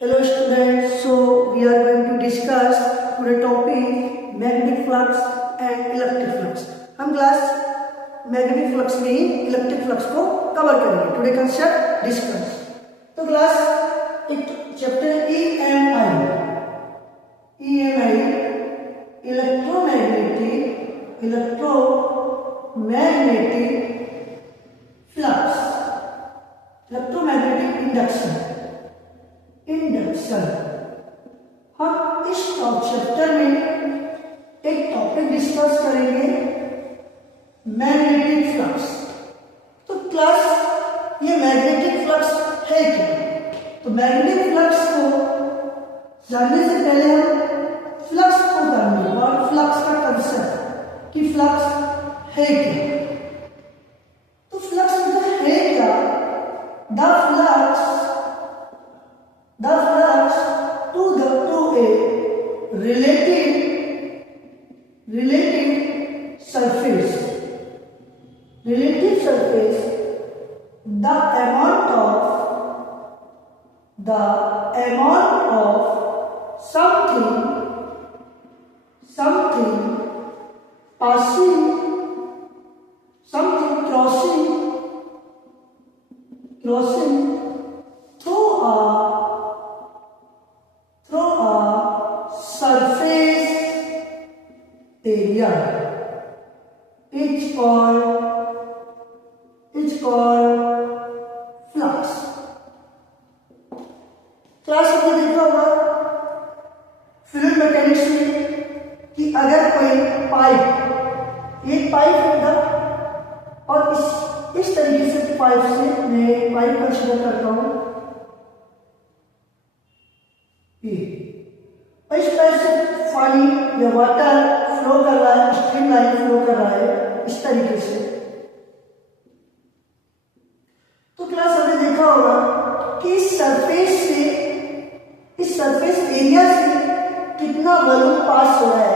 Hello students, so we are going to discuss today topic magnetic flux and electric flux. हम class magnetic flux में ही electric flux को cover करेंगे. Today concept discuss. तो class एक chapter EMI electromagnetic induction. हम इस chapter में एक टॉपिक डिस्कस करेंगे मैग्नेटिक फ्लक्स. तो क्लास ये मैग्नेटिक फ्लक्स है क्या? तो मैग्नेटिक फ्लक्स को जानने से पहले हम फ्लक्स को जानेंगे और फ्लक्स का कंसेप्ट कि फ्लक्स है क्या. तो फ्लक्स है क्या? The flux to a relative surface, the amount of something crossing through a surface area is called flux. Class हमने देखा होगा फ्लूइड मैकेनिक्स में कि अगर कोई एक पाइप होगा और इस तरीके से पाइप से मैं पाइप कंसीडर करता हूं इस पाइप से पानी या वाटर फ्लो कर रहा है, स्ट्रीम लाइन फ्लो कर रहा है इस तरीके से. तो क्लास हमने देखा होगा कि इस सरफेस एरिया से कितना वॉल्यूम पास हो रहा है.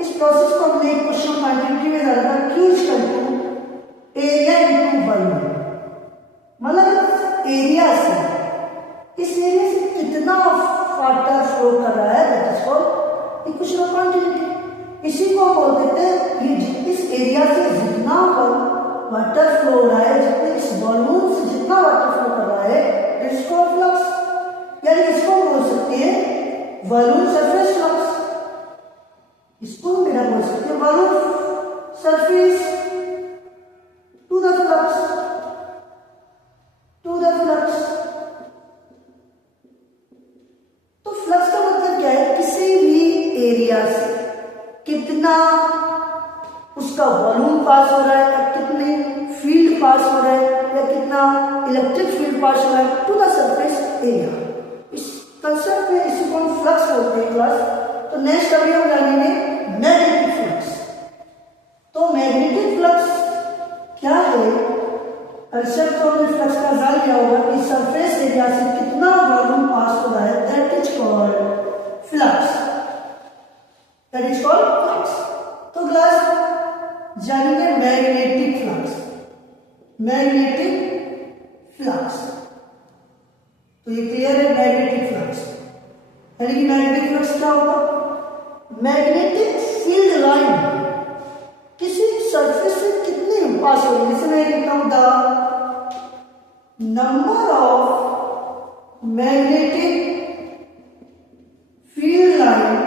इस प्रोसेस को हमने एक क्वेश्चन क्वांटिटी में जाना था Q = एरिया इनटू वॉल्यूम. मतलब एरिया से इस एरिया से कितना वाटर फ्लो कर रहा है, that is called equation of quantity. इसी को बोल देते हैं ये इस एरिया से जितना वाटर फ्लो हो रहा है, जितने इस वॉल्यूम से जितना वाटर फ्लो कर रहा है, दैट इज कॉल्ड फ्लक्स. यानी इसको बोल सकते हैं वॉल्यूम सरफेस फ्लक्स. इसको मेरा बोल सकते हैं volume surface to the flux. तो फ्लक्स का मतलब क्या है? किसी भी एरिया से कितना उसका वॉल्यूम पास हो रहा है, या कितनी फील्ड पास हो रहा है, या कितना इलेक्ट्रिक फील्ड पास हो रहा है टू द सरफेस एरिया. इस कंसेप्ट में इसी को हम फ्लक्स बोलते हैं क्लास. तो नेक्स्ट अभी हम जानेंगे मैग्नेटिक फ्लक्स. तो मैग्नेटिक फ्लक्स क्या है? कंसेप्ट तो हमने फ्लक्स का जान लिया होगा कि सरफेस एरिया से कितना वॉल्यूम पास हो रहा है, दैट इज कॉल्ड फ्लक्स. तो क्लास जानेंगे मैग्नेटिक फ्लक्स. तो ये क्लियर है मैग्नेटिक फ्लक्स. यानी कि मैग्नेटिक फ्लक्स क्या होगा? मैग्नेटिक फील्ड लाइन किसी सरफेस से कितनी पास हो रही है. जैसे मैं लिखता हूं the number of magnetic field line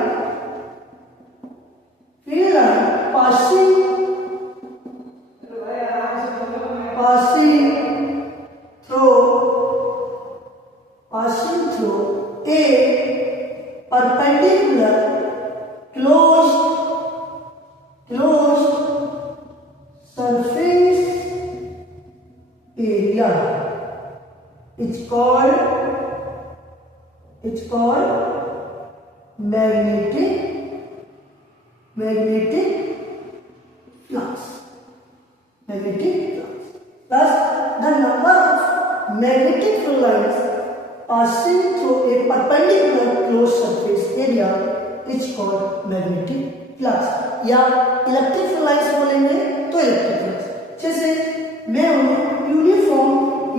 passing through a perpendicular closed surface area. It's called magnetic flux. Thus, the number of magnetic field lines passing through a perpendicular closed surface area is called magnetic flux. या electric field lines बोलेंगे तो electric flux. जैसे मैं uniform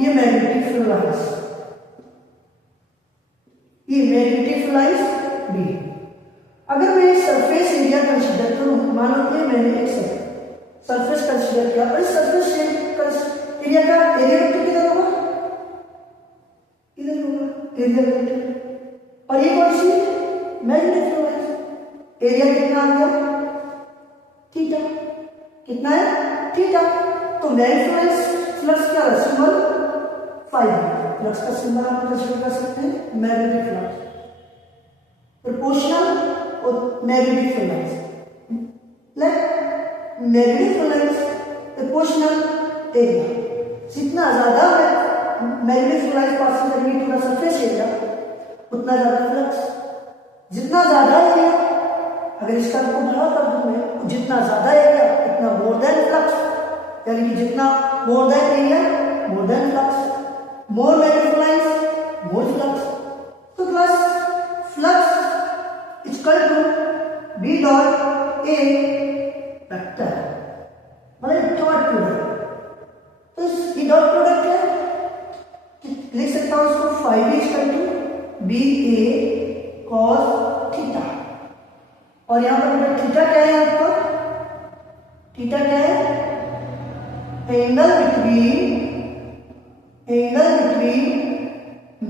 ये magnetic field lines ये magnetic flux B. अगर मैं surface area consider करूं, मानो कि मैंने एक सरफेस कंसीडर किया और इस सरफेस एरिया का एरिया वेक्टर किधर होगा, इधर होगा एरिया वेक्टर। और ये कौन सी मैग्नेटिक फ्लक्स, एरिया कितना आ गया थीटा, कितना है थीटा। तो मैग्नेटिक फ्लक्स क्या है, सिंबल फाइव। फ्लक्स का सिंबल आप कंसीडर कर सकते हैं मैग्नेटिक फ्लक्स, प्रोपोर्शनल और magnetic flux. Magnetic flux proportional area, जितना ज्यादा मैग्नेटिक फ्लक्स पास करेंगे पूरा सरफेस एरिया उतना ज्यादा फ्लक्स, जितना ज्यादा एरिया, अगर इसका को बड़ा कर दूं मैं, जितना ज्यादा एरिया उतना मोर देन फ्लक्स, यानी कि जितना more than area more than flux, more magnetic flux more flux. तो flux equal to B dot A vector, मतलब डॉट प्रोडक्ट। तो इस डॉट प्रोडक्ट है, लिख सकता हूं उसको phi equal to B A cos theta. और यहां पर थीटा क्या है आपका, थीटा क्या है, angle between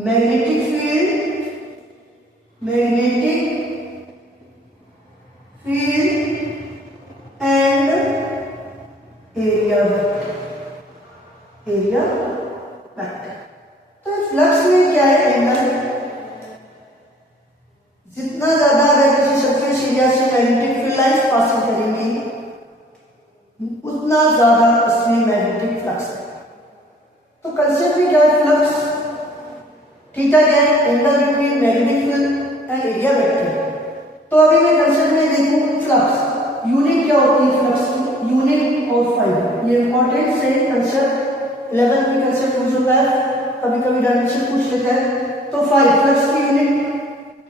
magnetic field and area vector. तो फ्लक्स में क्या है, एंगल, जितना ज्यादा अगर किसी सरफेस एरिया से मैग्नेटिक फील्ड लाइंस पासिंग करेंगी उतना ज्यादा उसमें मैग्नेटिक फ्लक्स है। तो कंसेप्ट में क्या है, फ्लक्स थीटा क्या है, angle between magnetic field and area vector. तो अभी मैं कंसेप्ट में देखूं फ्लक्स, यूनिट क्या होती है फ्लक्स की, यूनिट ऑफ फाइव। ये इंपॉर्टेंट से कंसेप्ट 11 में कंसेप्ट यूज होता है, कभी कभी डायमेंशन पूछ लेता है। तो फाइव फ्लक्स की यूनिट,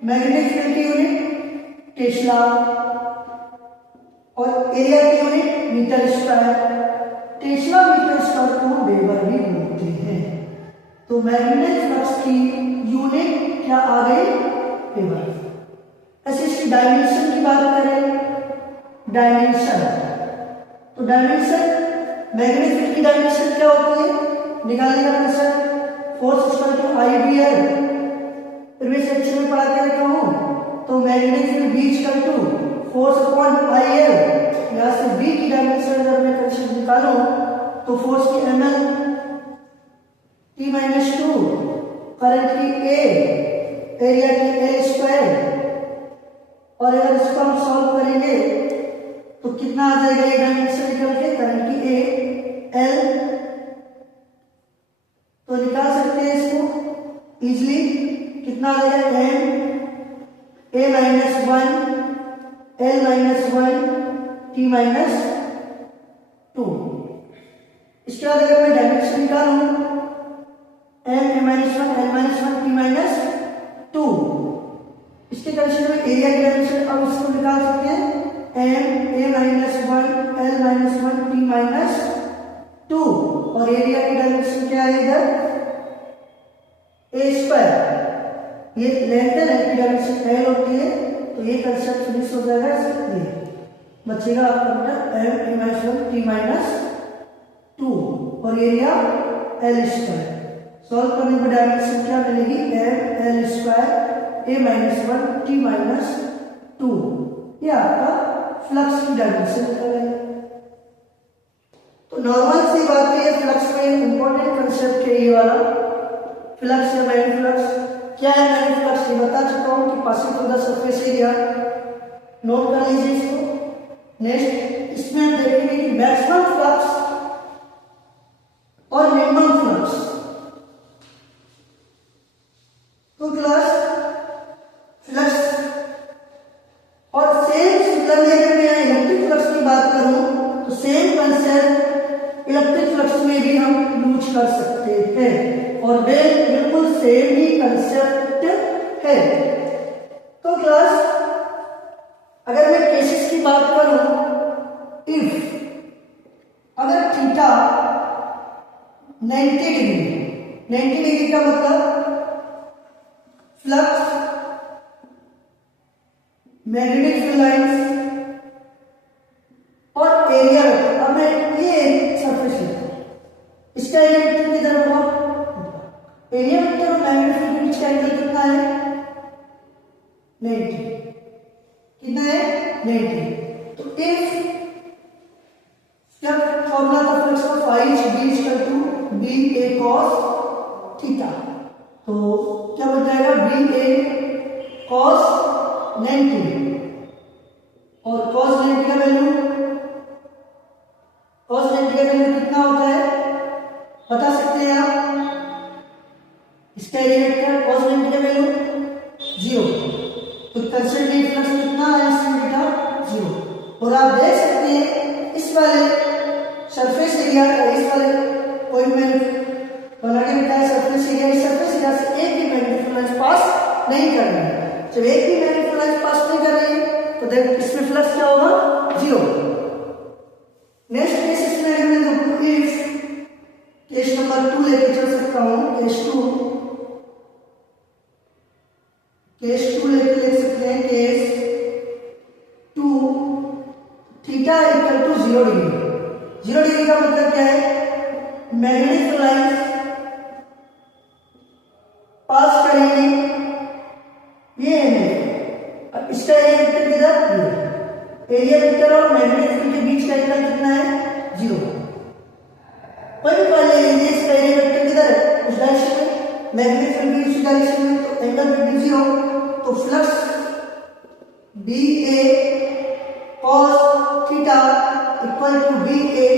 मैग्नेटिक फील्ड की यूनिट टेस्ला, और एरिया की unit metre square. Tesla metre square को वेबर भी बोलते हैं। तो मैग्नेटिक फ्लक्स की यूनिट क्या आ गई, वेबर। ऐसे इसकी डायमेंशन की बात करें, डायमेंशन, तो डायमेंशन मैग्नेटिक फील्ड की डायमेंशन क्या होती है, निकालने का concept force equal to I B L. फिर मैं सेक्शन में पढ़ा के रखा हूं, तो magnetic field B equal to force upon I L. यहां से बी की डायमेंशन अगर मैं कंसेप्ट निकालूं तो फोर्स की M L T minus two, current की ए, एरिया की एल स्क्वायर। और अगर इसको हम सॉल्व करेंगे तो कितना आ जाएगा, ये डायमेंशन निकल के करंट की ए एल, तो निकाल सकते हैं इसको इजिली। कितना आ जाएगा, M A minus one L minus one T minus two. इसके बाद अगर मैं डायमेंशन निकालूं, M A minus one L minus one T minus two, इसके कंडीशन में एरिया की डायमेंशन अब इसको निकाल सकते हैं, M A minus one L minus one T minus two. और एरिया की डायमेंशन क्या है इधर, ए स्क्वायर। ये लेंथ की डायमेंशन एल होती है, तो ये कंसेप्ट फिनिश हो जाएगा। ये बचेगा आपका M A minus one T minus two और एरिया एल स्क्वायर। सॉल्व करने पर डायमेंशन क्या मिलेगी, M L square A minus one T minus two. ये आपका फ्लक्स की डायमेंशन निकलेगा। तो नॉर्मल सी बात है, फ्लक्स में इंपॉर्टेंट कंसेप्ट है ये वाला, फ्लक्स या मैग्नेटिक फ्लक्स। क्या है मैग्नेटिक फ्लक्स, ये बता चुका हूं कि passing through the surface area. Note कर लीजिए इसको। नेक्स्ट इसमें हम देखेंगे कि मैक्सिमम फ्लक्स और मिनिमम फ्लक्स। तो क्लास फ्लक्स और सेम सिमिलरली अगर मैं इलेक्ट्रिक फ्लक्स की बात करूं तो सेम कंसेप्ट इलेक्ट्रिक फ्लक्स में भी हम यूज कर सकते हैं और वे बिल्कुल सेम ही कंसेप्ट है। तो क्लास अगर मैं केसेस की बात करूं, इफ अगर थीटा 90 डिग्री का मतलब फ्लक्स मैग्नेटिक फील्ड लाइंस और एरिया वेक्टर। अब मैं ये सरफेस लेता हूं, इसका एरिया वेक्टर किधर होगा, एरिया वेक्टर और मैग्नेटिक फील्ड के बीच का एंगल कितना है 90, कितना है 90। तो इफ जब फॉर्मूला था फ्लक्स का phi B equal to B A cos theta, तो क्या बन जाएगा बी ए कॉस 90 और कॉस 90 का वैल्यू कितना होता है बता सकते हैं आप, इसका एरिया वेक्टर कॉस 90 का वैल्यू 0, तो कंसंट्रेटेड फ्लक्स कितना है इसमें बेटा 0। और आप देख सकते हैं इस वाले सरफेस एरिया का, इस वाले कोई में बना के बताया सरफेस एरिया, इस सरफेस एरिया से एक भी मैग्नेटिक फ्लक्स पास नहीं कर रही है। जब एक भी मैग्नेटिक फ्लक्स पास नहीं कर रही है तो देख इसमें फ्लक्स क्या होगा 0। नेक्स्ट केस इसमें अगर मैं देखूं, इफ केस नंबर 2 लेके चल सकता हूं, केस 2 लेके लिख सकते हैं, case 2 theta equal to 0 degree. 0 degree का मतलब क्या है, मैग्नेटिक फील्ड लाइंस पास करेंगे ये है, इसका एरिया वेक्टर किधर, एरिया वेक्टर और मैग्नेटिक फील्ड के बीच का एंगल कितना है 0। पहले इसका एरिया वेक्टर किधर है उस डायरेक्शन में, मैग्नेटिक फील्ड भी उसी डायरेक्शन में, तो एंगल विल बी 0। तो flux B A cos theta equal to B A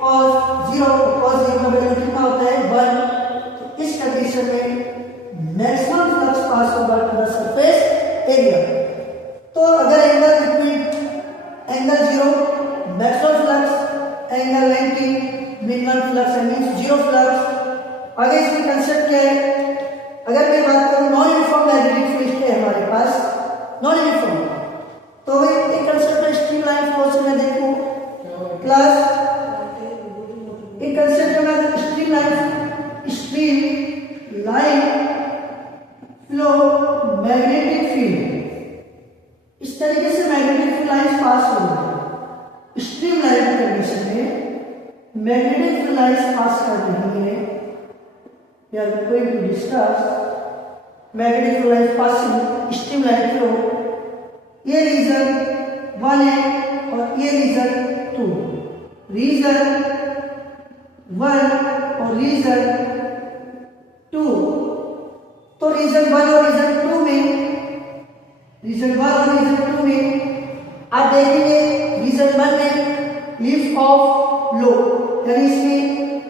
cos 0, cos 0 का वैल्यू कितना होता है 1। तो इस कंडीशन में मैक्सिमम फ्लक्स पास होगा टू द सरफेस एरिया। तो अगर angle between angle 0 maximum flux, angle 90 minimum flux means 0 flux. आगे इसमें कंसेप्ट क्या है, अगर मैं बात करूं नॉन यूनिफॉर्म मैग्नेटिक फील्ड है हमारे पास, नॉन यूनिफॉर्म, तो एक कंसेप्ट है स्ट्रीम लाइन फ्लो से मैं देखूं प्लस एक कंसेप्ट है stream line flow magnetic field. इस तरीके से मैग्नेटिक फील्ड लाइंस पास हो रही है स्ट्रीम लाइन की कंडीशन में, मैग्नेटिक फील्ड लाइंस पास कर रही है या कोई भी discuss magnetic field lines passing stream line flow. ये रीजन 1 है और ये रीजन 2, रीजन 1 और रीजन 2। तो रीजन 1 और रीजन 2 में आप देखेंगे रीजन 1 में लिफ्ट ऑफ लो, यानी इसमें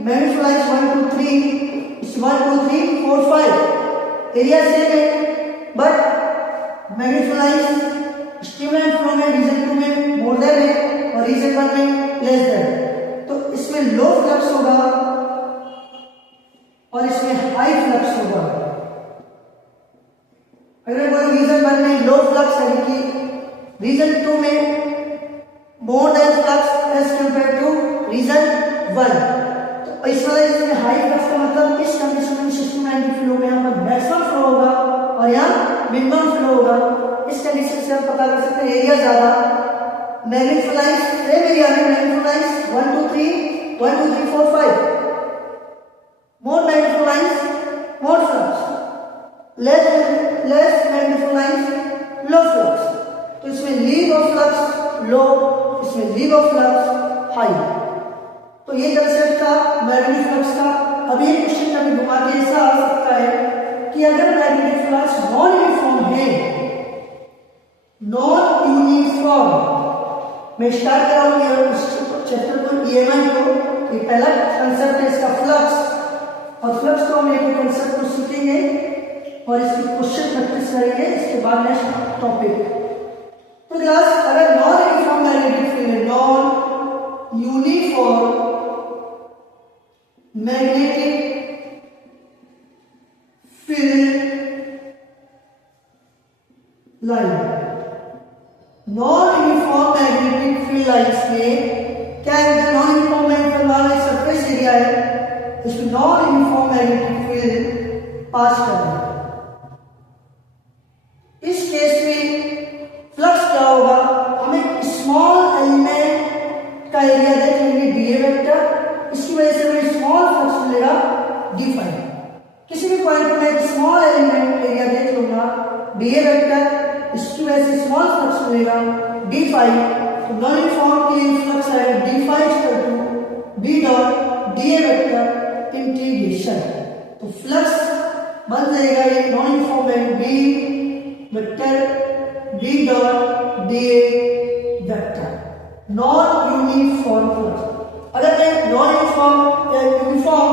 मैग्नेटिक लाइंस 1 2 3 1 2 3 4 5 एरिया सेम है, but magnetic lines stimulant flow में रीजन 2 में मोर देन है और रीजन 1 में लेस देन। तो इसमें लो फ्लक्स होगा और इसमें हाई फ्लक्स होगा। अगर बोलो रीजन 1 में लो फ्लक्स यानी कि रीजन 2 में more than flux as compare to region 1, तो इस वाले में हाई फ्लक्स का मतलब इस कंडीशन में सिस्टम मैग्नेटिक फ्लो में यहाँ पर मैक्सिमम फ्लो होगा और यहाँ मिनिमम फ्लो होगा। इस कंडीशन से हम पता कर सकते हैं एरिया ज्यादा, मैग्नेटिक लाइंस सेम एरिया में मैग्नेटिक लाइंस 1 2 3 4 5, मोर मैग्नेटिक लाइंस मोर फ्लक्स, लेस मैग्नेटिक लाइंस लो फ्लक्स। तो इसमें लीड ऑफ फ्लक्स लो, इसमें लीड ऑफ फ्लक्स हाई। तो ये कंसेप्ट था मैग्नेटिक फ्लक्स का। अब ये क्वेश्चन कभी घुमा के ऐसा आ सकता है कि अगर मैग्नेटिक फ्लक्स नॉन यूनिफॉर्म है, नॉन यूनिफॉर्म, मैं स्टार्ट कराऊंगा उस चैप्टर को ईएमआई को, ये पहला कंसेप्ट है इसका फ्लक्स, और फ्लक्स को हम एक कंसेप्ट को सीखेंगे और इसकी क्वेश्चन प्रैक्टिस करेंगे, इसके बाद नेक्स्ट टॉपिक। तो क्लास अगर नॉन यूनिफॉर्म मैग्नेटिक फील्ड है, non uniform magnetic field line, non uniform magnetic field lines में क्या है, non uniform magnetic field surface area है, इसमें नॉन यूनिफॉर्म मैग्नेटिक फील्ड पास कर रहा है। इस केस में डी ए वेक्टर, इसकी वजह से स्मॉल फ्लक्स मिलेगा डी फाई। तो नॉन यूनिफॉर्म के लिए फ्लक्स आएगा D phi equal to B dot D A vector integration. तो फ्लक्स बन जाएगा ये नॉन यूनिफॉर्म है B vector B dot D A vector. Non uniform flux, अगर मैं नॉन यूनिफॉर्म या यूनिफॉर्म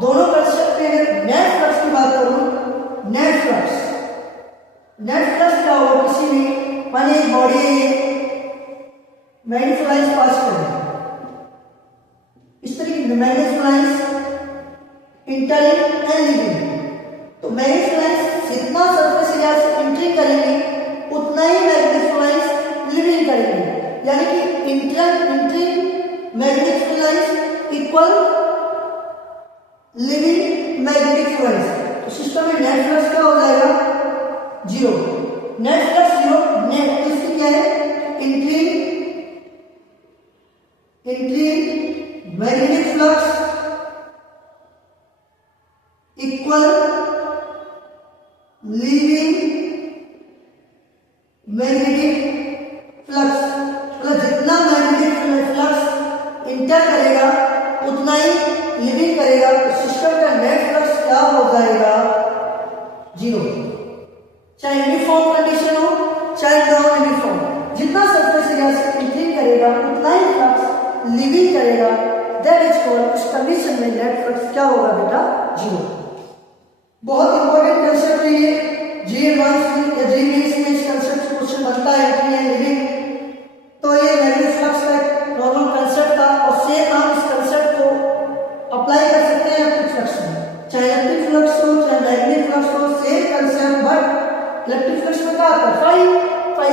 दोनों कर सकते हैं। नेट फ्लक्स की बात करूं, नेट फ्लक्स क्या होगा, किसी भी मान लीजिए बॉडी मैग्नेटिक लाइंस पास करें, इस तरीके magnetic lines entering and leaving. तो मैग्नेटिक लाइंस जितना सरफेस एरिया से इंटरिंग करेंगे उतना ही मैग्नेटिक लाइंस लिविंग करेंगे, यानी कि entering magnetic lines equal leaving magnetic flux. तो सिस्टम में नेट फ्लक्स क्या हो जाएगा, zero. Net flux zero, net इसकी क्या है, entry magnetic flux equal leaving magnetic flux. मतलब जितना मैग्नेटिक फ्लक्स इंटर करेगा उतना ही लिविंग करेगा। तो सिस्टम का नेट फ्लक्स क्या हो जाएगा, जीरो। चाहे यूनिफॉर्म कंडीशन हो चाहे नॉन यूनिफॉर्म, जितना सरफेस एरिया से इंक्रीज करेगा उतना ही फ्लक्स लिविंग करेगा। दैट इज कॉल्ड, इस कंडीशन में नेट फ्लक्स क्या होगा बेटा, जीरो। बहुत इंपॉर्टेंट कंसेप्ट है ये, जी एडवांस या जी मेंस में इस कंसेप्ट से क्वेश्चन बनता है कि लिविंग। तो ये मैग्नेटिक फ्लक्स का एक नॉर्मल कंसेप्ट था और सेम हम इस कंसेप्ट को अप्लाई कर सकते हैं इलेक्ट्रिक फ्लक्स में, चाहे इलेक्ट्रिक फ्लक्स हो चाहे मैग्नेटिक फ्लक्स हो, same concept. But electric flux में क्या आता है, फाई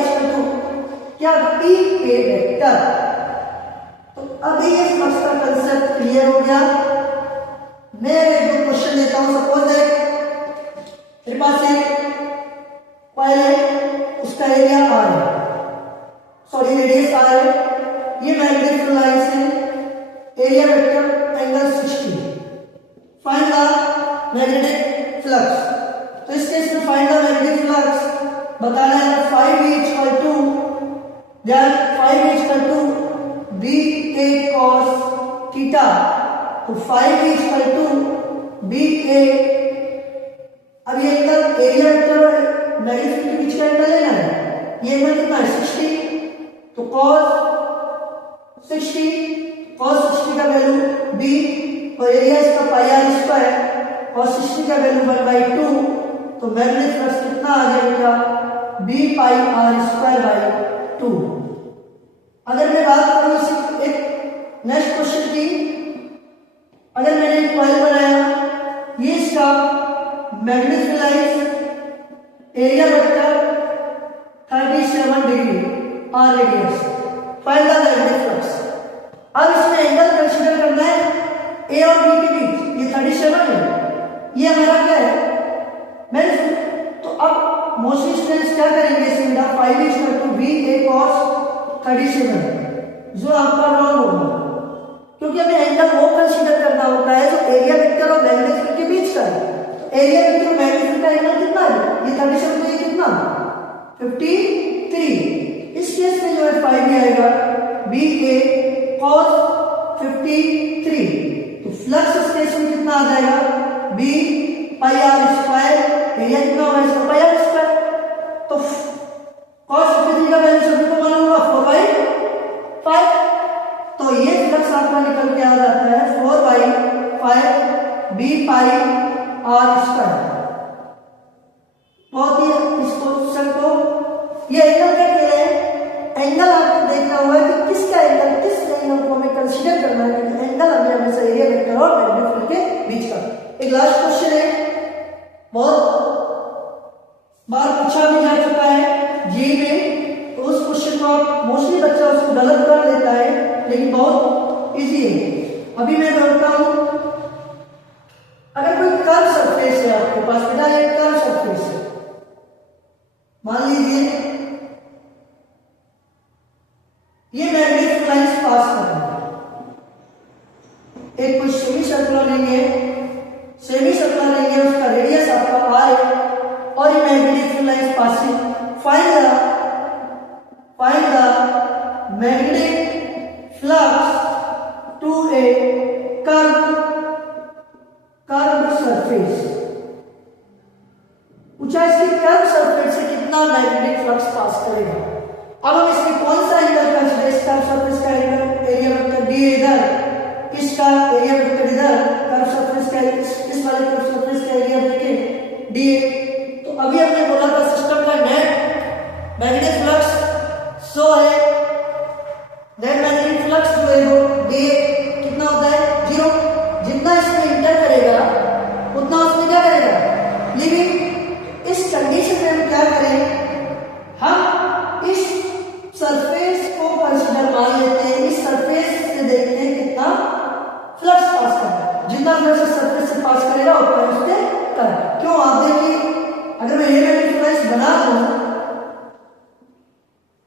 क्या पी ए वेक्टर। तो अभी ये फ्लक्स का कंसेप्ट क्लियर हो गया। मैं एक क्वेश्चन लेता हूं, सपोज है मेरे पास एक कॉइल है, उसका एरिया आर है, सॉरी रेडियस आर है, ये मैग्नेटिक लाइन से area vector angle 60। Find the magnetic flux. तो इस केस में फाइंड द मैग्नेटिक फ्लक्स बताना है। 5 equal to B A cos theta. तो 5 इक्वल टू बी ए, अब ये एंगल एरिया वेक्टर और मैग्नेटिक के बीच का एंगल लेना है। ये एंगल कितना है, 60। तो cos 60 का वैल्यू b और एरिया इसका पाई आर स्क्वायर, cos 60 का वैल्यू 1/2। तो मैग्नेटिक फ्लक्स कितना आ जाएगा, b pi R square by 2। अगर मैं बात करूं इसी एक नेक्स्ट क्वेश्चन की, अगर मैंने एक कॉइल बनाया, ये इसका magnetic line area vector 37 degree R radius, find the magnetic flux. अब इसमें एंगल कंसीडर करना है ए और बी के बीच, ये 37 है, ये हमारा क्या है मैग्नेटिक। तो अब मोस्टली स्टूडेंट्स क्या करेंगे, सीधा 5 equal to B A cos 37, जो आपका रॉन्ग होगा, क्योंकि हमें एंगल वो कंसीडर करना होता है जो एरिया वेक्टर और मैग्नेटिक के बीच का है। तो एरिया वेक्टर और मैग्नेटिक का एंगल कितना है, ये 37 तो ये कितना 53। इस केस में जो है 5 में आएगा बी ए cos 53। तो फ्लक्स इस केस में कितना आ जाएगा, B pi R square, area कितना होगा इसका पाई आर स्क्वायर। तो cos 53 का वैल्यू सभी को मालूम होगा 4/5। तो ये फ्लक्स आपका निकल के आ जाता है 4/5 बी पाई आर स्क्वायर। बहुत ही इस क्वेश्चन को, ये एंगल क्या कह रहे हैं, एंगल आपको देखना होगा कि किसका एंगल, किस एंगल को हमें कंसीडर करना है, क्योंकि एंगल हमें हमेशा एरिया वेक्टर और मैग्नेटिक के बीच का। एक लास्ट क्वेश्चन है, बहुत बार पूछा भी जा चुका है जी में, तो उस क्वेश्चन को आप मोस्टली बच्चा उसको गलत कर लेता है, लेकिन बहुत इजी है। अभी मैं बोलता हूं, अगर कोई कर्व सरफेस है आपके पास, बेटा ये कर्व सरफेस है, मान लीजिए ये मैग्नेटिक लाइंस पास कर रहा है, एक कोई सेमी सर्कुलर रिंग है, सेमी सर्कुलर रिंग है, उसका रेडियस आपका आर है और ये magnetic lines passing. Find the magnetic flux to a curved surface. पूछा इसकी कर्व सरफेस से कितना मैग्नेटिक फ्लक्स पास करेगा। अब हम इसमें कौन सा एंगल कंसीडर, इस कर्व सरफेस का एंगल, एरिया वेक्टर डी इधर, इसका एरिया वेक्टर इधर, कर्व सरफेस का इस वाले कर्व सरफेस का एरिया देखें डी। तो अभी हमने बोला था सिस्टम का नेट मैग्नेटिक फ्लक्स सो है, नेट मैग्नेटिक फ्लक्स जो है वो डी कितना होता है 0। जितना इसमें इंटर करेगा उतना उसमें क्या करेगा लिविंग। इस कंडीशन में हम क्या करें, हम इस सरफेस को कंसीडर मान लेते हैं, इस सरफेस से देखते हैं कितना फ्लक्स पास कर रहा है। जितना फ्लक्स इस सरफेस से पास करेगा उतना उससे कर। क्यों, आप देखिए अगर मैं एरिया फ्लक्स बना दूं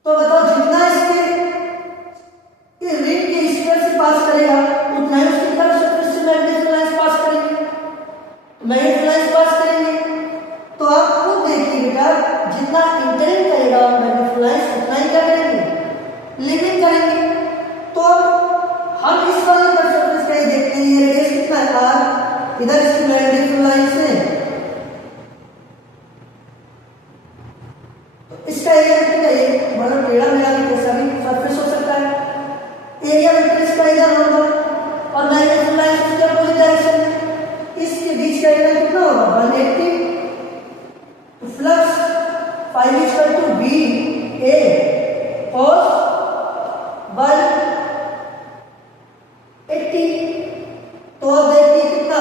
तो बताओ जितना इसके रिंग के स्क्वायर से पास करेगा उतना ही उसकी कर्व सरफेस से मैग्नेटिक फ्लक्स पास करेंगे, मैग्नेटिक फ्लक्स पास करेंगे। तो आप खुद देखिएगा जितना इंटरिंग करेगा मैग्नेटिक फ्लक्स उतना ही क्या करेंगे लिविंग करेंगे। तो अब हम इस वाले कर्व सरफेस का ही देखते हैं, ये रेडियस कितना है r, इधर इसकी मैग्नेटिक फ्लक्स है, तो इसका एरिया कितना है, मतलब टेढ़ा मेढ़ा भी कैसा भी सरफेस हो सकता है। एरिया वेक्टर इसका इधर होगा और मैग्नेटिक फ्लक्स इसके अपोजिट डायरेक्शन में, इसके बीच का एरिया कितना होगा 180। तो flux phi is equal to b a cos 180। तो अब देखिए कितना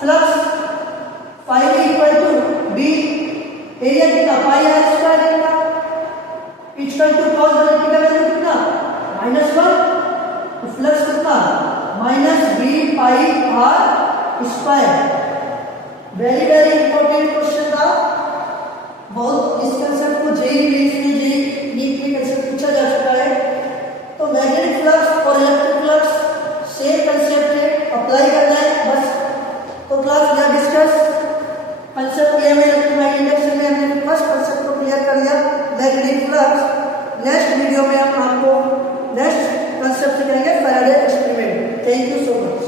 flux phi equal to b, area कितना पाई r स्क्वायर कितना इक्वल टू cos 180 का वैल्यू कितना -1। तो फ्लक्स कितना -b पाई r square. Very very important question था, बहुत इस कंसेप्ट को जेई नीट में कंसेप्ट पूछा जा चुका है। तो मैग्नेटिक फ्लक्स और इलेक्ट्रिक फ्लक्स सेम कंसेप्ट है, अप्लाई करना है बस। तो क्लास में डिस्कस कंसेप्ट किया में इलेक्ट्रोमैग्नेटिक इंडक्शन में हमने फर्स्ट कंसेप्ट को क्लियर कर दिया मैग्नेटिक फ्लक्स। नेक्स्ट वीडियो में हम आपको नेक्स्ट कंसेप्ट सिखाएंगे Faraday experiment. Thank you so much.